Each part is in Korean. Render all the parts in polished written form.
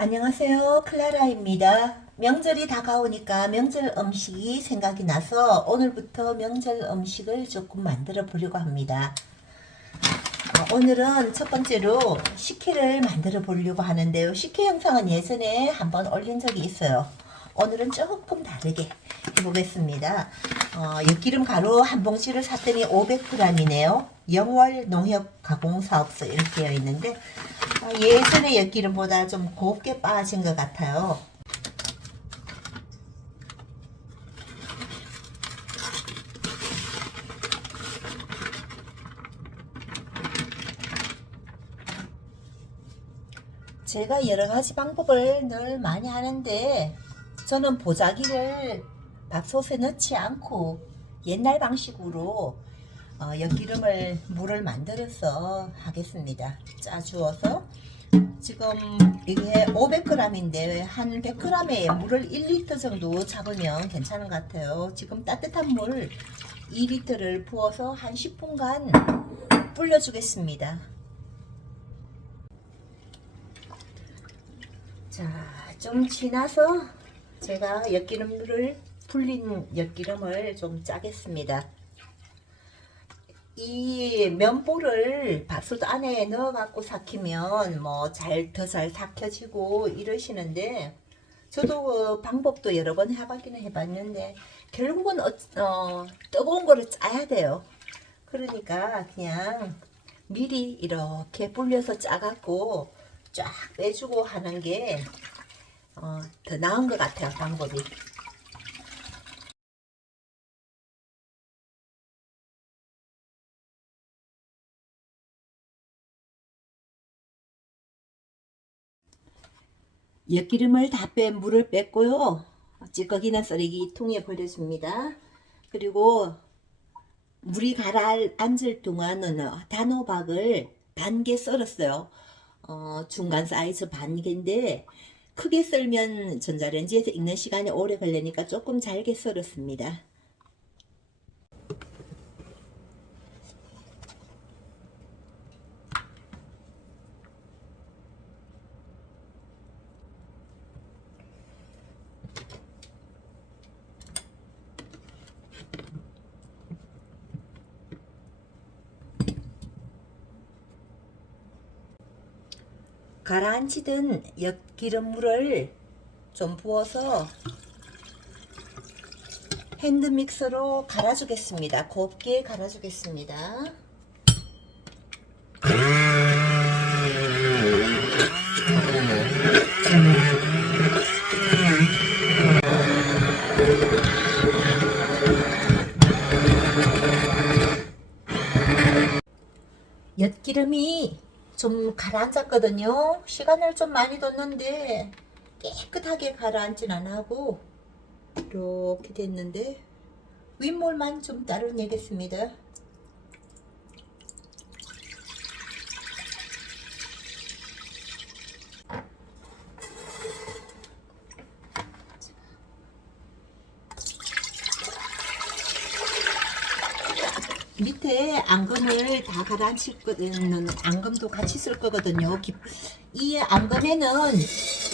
안녕하세요. 클라라입니다. 명절이 다가오니까 명절 음식이 생각이 나서 오늘부터 명절 음식을 조금 만들어 보려고 합니다. 오늘은 첫 번째로 식혜를 만들어 보려고 하는데요. 식혜 영상은 예전에 한번 올린 적이 있어요. 오늘은 조금 다르게 해보겠습니다. 엿기름 가루 한 봉지를 샀더니 500g이네요. 영월 농협 가공사업소 이렇게 되어 있는데 예전의 엿기름보다 좀 곱게 빠진 것 같아요. 제가 여러 가지 방법을 늘 많이 하는데 저는 보자기를 밥솥에 넣지 않고 옛날 방식으로 엿기름을 물을 만들어서 하겠습니다. 짜주어서 지금 이게 500g인데 한 100g에 물을 1리터 정도 잡으면 괜찮은 것 같아요. 지금 따뜻한 물 2리터를 부어서 한 10분간 불려주겠습니다. 자, 좀 지나서 제가 엿기름을 불린 엿기름을 좀 짜겠습니다. 이 면보를 밥솥 안에 넣어 갖고 삭히면 뭐 더 잘 삭혀지고 이러시는데 저도 그 방법도 여러 번 해봤기는 해봤는데 결국은 뜨거운 거를 짜야 돼요. 그러니까 그냥 미리 이렇게 불려서 짜갖고 쫙 빼주고 하는 게 더 나은 것 같아요, 방법이. 엿기름을 다 뺀 물을 뺐고요. 찌꺼기는 쓰레기통에 버려줍니다. 그리고 물이 가라앉을 동안은 단호박을 반 개 썰었어요. 중간 사이즈 반 개인데 크게 썰면 전자레인지에서 익는 시간이 오래 걸리니까 조금 잘게 썰었습니다. 가라앉히던 엿기름물을 좀 부어서 핸드믹서로 갈아주겠습니다. 곱게 갈아주겠습니다. 엿기름이 좀 가라앉았거든요. 시간을 좀 많이 뒀는데 깨끗하게 가라앉진 않고 이렇게 됐는데 윗물만 좀 따로 내겠습니다. 밑에 앙금을 다 가라앉힐 거는 앙금도 같이 쓸 거거든요. 이 앙금에는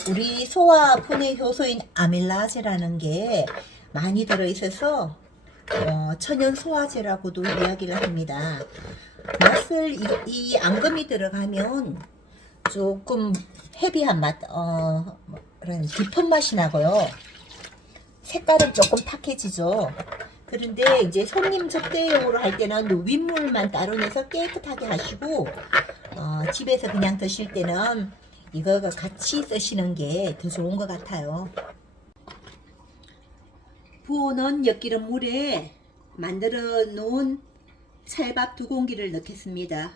우리 소화 분해 효소인 아밀라제라는 게 많이 들어 있어서 천연 소화제라고도 이야기를 합니다. 맛을 이 앙금이 들어가면 조금 헤비한 맛, 그런 깊은 맛이 나고요. 색깔은 조금 탁해지죠. 그런데 이제 손님 접대용으로 할 때는 윗물만 따로 내서 깨끗하게 하시고 집에서 그냥 드실 때는 이거 같이 쓰시는 게 더 좋은 것 같아요. 부어놓은 엿기름 물에 만들어 놓은 찰밥 2공기를 넣겠습니다.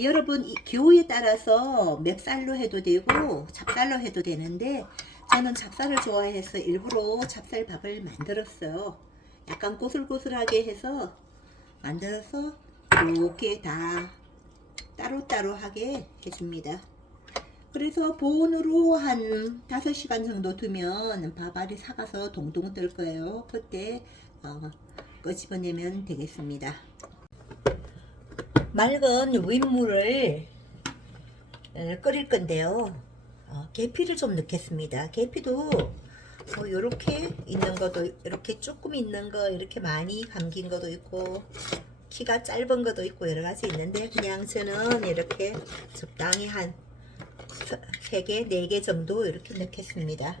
여러분 기호에 따라서 맵쌀로 해도 되고 찹쌀로 해도 되는데 저는 찹쌀을 좋아해서 일부러 찹쌀밥을 만들었어요. 약간 고슬고슬하게 해서 만들어서 이렇게 다 따로따로 하게 해줍니다. 그래서 보온으로 한 5시간 정도 두면 밥알이 삭아서 동동 뜰 거예요. 그때 끄집어내면 되겠습니다. 맑은 윗물을 끓일 건데요. 계피를 좀 넣겠습니다. 계피도 요렇게 있는 것도, 이렇게 조금 있는 거, 이렇게 많이 감긴 것도 있고, 키가 짧은 것도 있고, 여러 가지 있는데, 그냥 저는 이렇게 적당히 한 3개, 4개 정도 이렇게 넣겠습니다.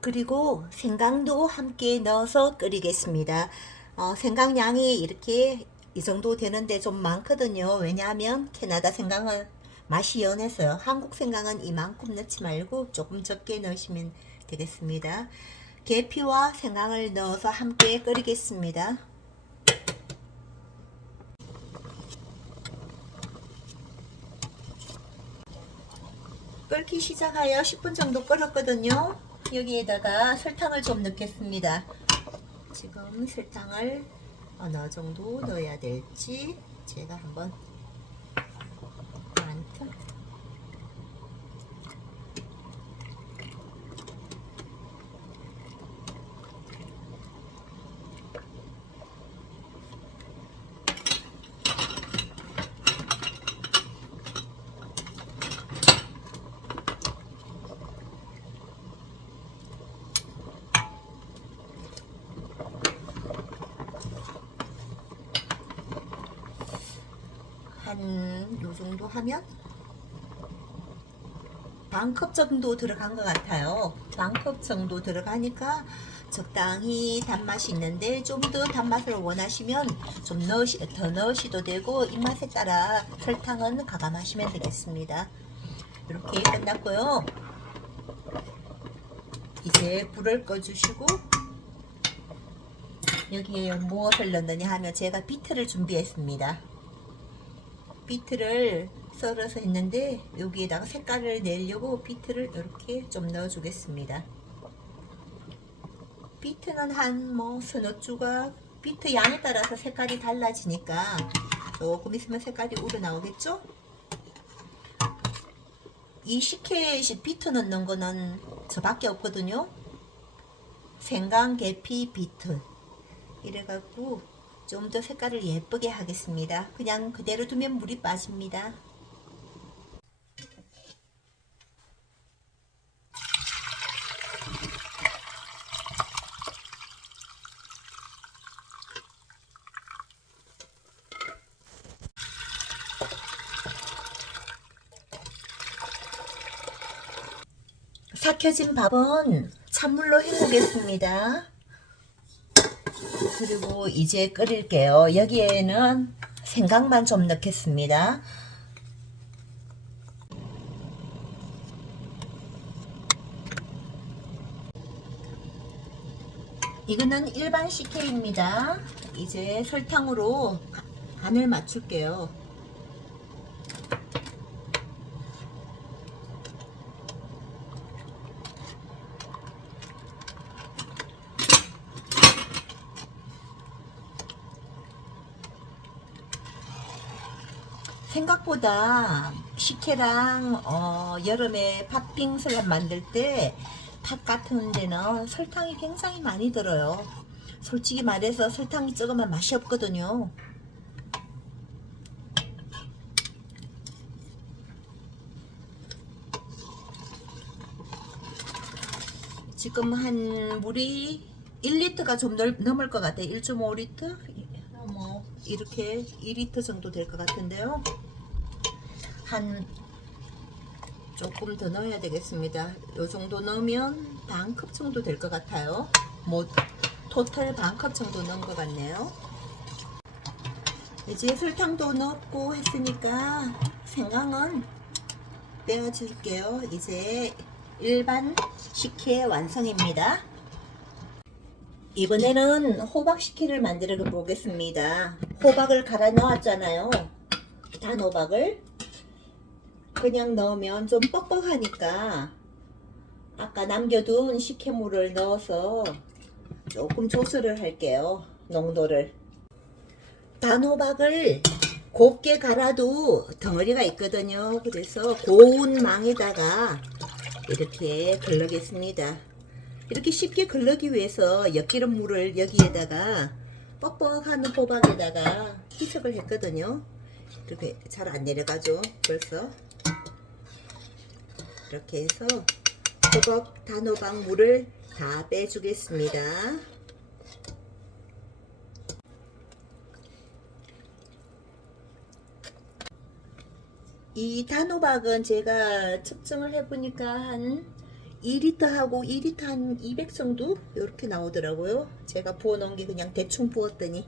그리고 생강도 함께 넣어서 끓이겠습니다. 생강 양이 이렇게 이 정도 되는데 좀 많거든요. 왜냐하면 캐나다 생강은 맛이 연해서요. 한국 생강은 이만큼 넣지 말고 조금 적게 넣으시면 되겠습니다. 계피와 생강을 넣어서 함께 끓이겠습니다. 끓기 시작하여 10분 정도 끓었거든요. 여기에다가 설탕을 좀 넣겠습니다. 지금 설탕을 어느 정도 넣어야 될지 제가 한번 많다. 한 요 정도 하면 반컵 정도 들어간 것 같아요. 반컵 정도 들어가니까 적당히 단맛이 있는데, 좀 더 단맛을 원하시면 좀 더 넣으셔도 되고, 입맛에 따라 설탕은 가감하시면 되겠습니다. 이렇게 끝났고요. 이제 불을 꺼주시고, 여기에 무엇을 넣느냐 하면 제가 비트를 준비했습니다. 비트를 썰어서 했는데, 여기에다가 색깔을 내려고 비트를 이렇게 좀 넣어 주겠습니다. 비트는 한 서너 조각, 비트 양에 따라서 색깔이 달라지니까 조금 있으면 색깔이 우러나오겠죠? 이 식혜에 비트 넣는 거는 저밖에 없거든요. 생강, 계피, 비트 이래갖고 좀 더 색깔을 예쁘게 하겠습니다. 그냥 그대로 두면 물이 빠집니다. 삭혀진 밥은 찬물로 헹구겠습니다. 그리고 이제 끓일게요. 여기에는 생강만 좀 넣겠습니다. 이거는 일반 식혜입니다. 이제 설탕으로 간을 맞출게요. 생각보다 식혜랑 여름에 팥빙수를 만들 때 팥 같은 데는 설탕이 굉장히 많이 들어요. 솔직히 말해서 설탕이 적으면 맛이 없거든요. 지금 한 물이 1리터가 좀 넘을 것 같아요. 1.5리터? 뭐 이렇게 2리터 정도 될 것 같은데요. 한 조금 더 넣어야 되겠습니다. 요 정도 넣으면 반컵 정도 될 것 같아요. 뭐 토탈 반컵 정도 넣은 것 같네요. 이제 설탕도 넣고 했으니까 생강은 빼어줄게요. 이제 일반 식혜 완성입니다. 이번에는 호박 식혜를 만들어 보겠습니다. 호박을 갈아 넣었잖아요. 단 호박을 그냥 넣으면 좀 뻑뻑하니까 아까 남겨둔 식혜물을 넣어서 조금 조절을 할게요. 농도를. 단호박을 곱게 갈아도 덩어리가 있거든요. 그래서 고운 망에다가 이렇게 걸러겠습니다. 이렇게 쉽게 걸러기 위해서 엿기름 물을 여기에다가 뻑뻑한 호박에다가 희석을 했거든요. 이렇게 잘 안 내려가죠. 벌써 그렇게 해서 단호박 물을 다 빼주겠습니다. 이 단호박은 제가 측정을 해보니까 한 2리터하고 2리터 한 200 정도 이렇게 나오더라고요. 제가 부어 놓은 게 그냥 대충 부었더니.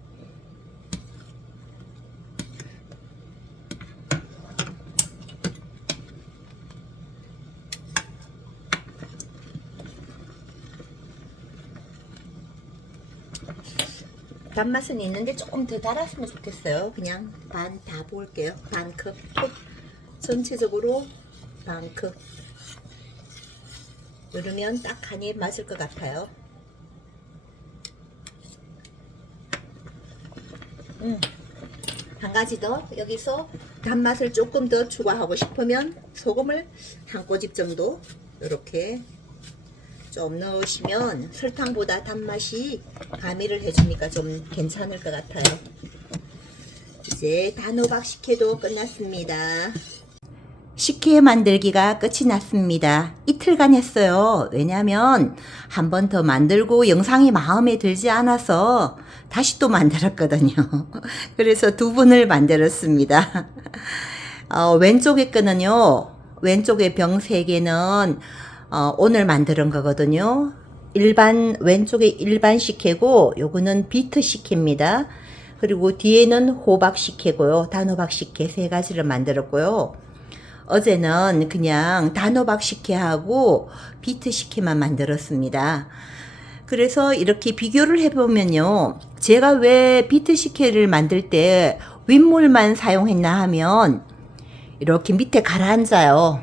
단맛은 있는데 조금 더 달았으면 좋겠어요. 그냥 반 다 부을게요. 반 컵. 전체적으로 반 컵. 이러면 딱 간이 맞을 것 같아요. 한 가지 더 여기서 단맛을 조금 더 추가하고 싶으면 소금을 한 꼬집 정도 이렇게 좀 넣으시면 설탕보다 단맛이 가미를 해주니까 좀 괜찮을 것 같아요. 이제 단호박 식혜도 끝났습니다. 식혜 만들기가 끝이 났습니다. 이틀간 했어요. 왜냐면 한 번 더 만들고 영상이 마음에 들지 않아서 다시 또 만들었거든요. 그래서 2분을 만들었습니다. 왼쪽에 거는요. 왼쪽에 병 3개는 오늘 만드는 거거든요. 왼쪽에 일반 식혜고 요거는 비트 식혜입니다. 그리고 뒤에는 호박 식혜고요. 단호박 식혜 3가지를 만들었고요. 어제는 그냥 단호박 식혜하고 비트 식혜만 만들었습니다. 그래서 이렇게 비교를 해보면요. 제가 왜 비트 식혜를 만들 때 윗물만 사용했나 하면 이렇게 밑에 가라앉아요.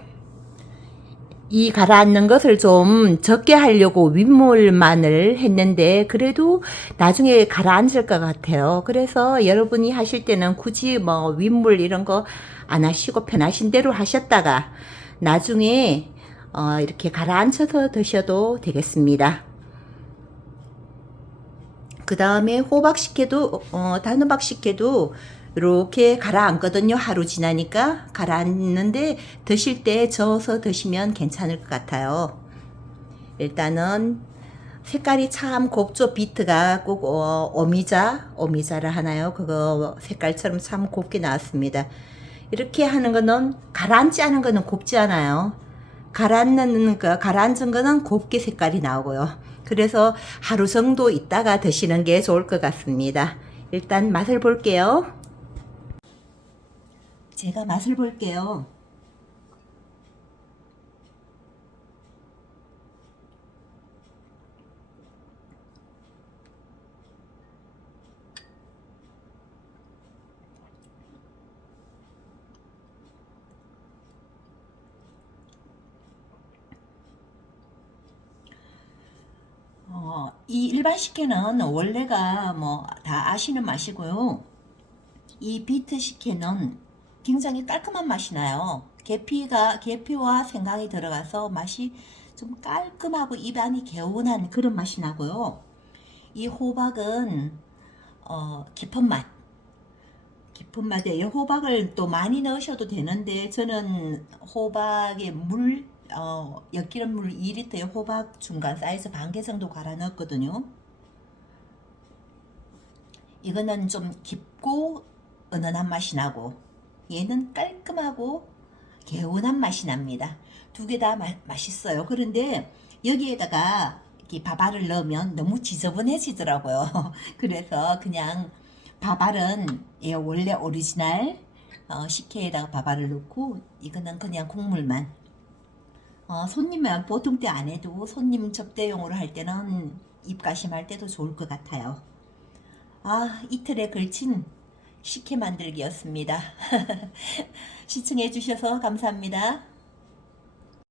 이 가라앉는 것을 좀 적게 하려고 윗물만을 했는데 그래도 나중에 가라앉을 것 같아요. 그래서 여러분이 하실 때는 굳이 뭐 윗물 이런 거 안 하시고 편하신 대로 하셨다가 나중에 이렇게 가라앉혀서 드셔도 되겠습니다. 그 다음에 호박 식혜도 단호박 식혜도 이렇게 가라앉거든요. 하루 지나니까 가라앉는데 드실 때 저어서 드시면 괜찮을 것 같아요. 일단은 색깔이 참 곱죠. 비트가 꼭 오미자라 하나요? 그거 색깔처럼 참 곱게 나왔습니다. 이렇게 하는 거는 가라앉지 않은 거는 곱지 않아요. 가라앉은 거는 곱게 색깔이 나오고요. 그래서 하루 정도 있다가 드시는 게 좋을 것 같습니다. 일단 맛을 볼게요. 제가 맛을 볼게요. 이 일반 식혜는 원래가 뭐 다 아시는 맛이고요. 이 비트 식혜는 굉장히 깔끔한 맛이 나요. 계피와 생강이 들어가서 맛이 좀 깔끔하고 입안이 개운한 그런 맛이 나고요. 이 호박은 깊은 맛이에요. 호박을 또 많이 넣으셔도 되는데 저는 호박에 엿기름 물 2리터에 호박 중간 사이즈 반 개 정도 갈아 넣었거든요. 이거는 좀 깊고 은은한 맛이 나고 얘는 깔끔하고 개운한 맛이 납니다. 두 개 다 맛있어요. 그런데 여기에다가 이렇게 밥알을 넣으면 너무 지저분해지더라고요. 그래서 그냥 밥알은 원래 오리지널 식혜에다가 밥알을 넣고 이거는 그냥 국물만. 손님은 보통 때 안 해도 손님 접대용으로 할 때는 입가심 할 때도 좋을 것 같아요. 이틀에 걸친 식혜 만들기였습니다. 시청해 주셔서 감사합니다.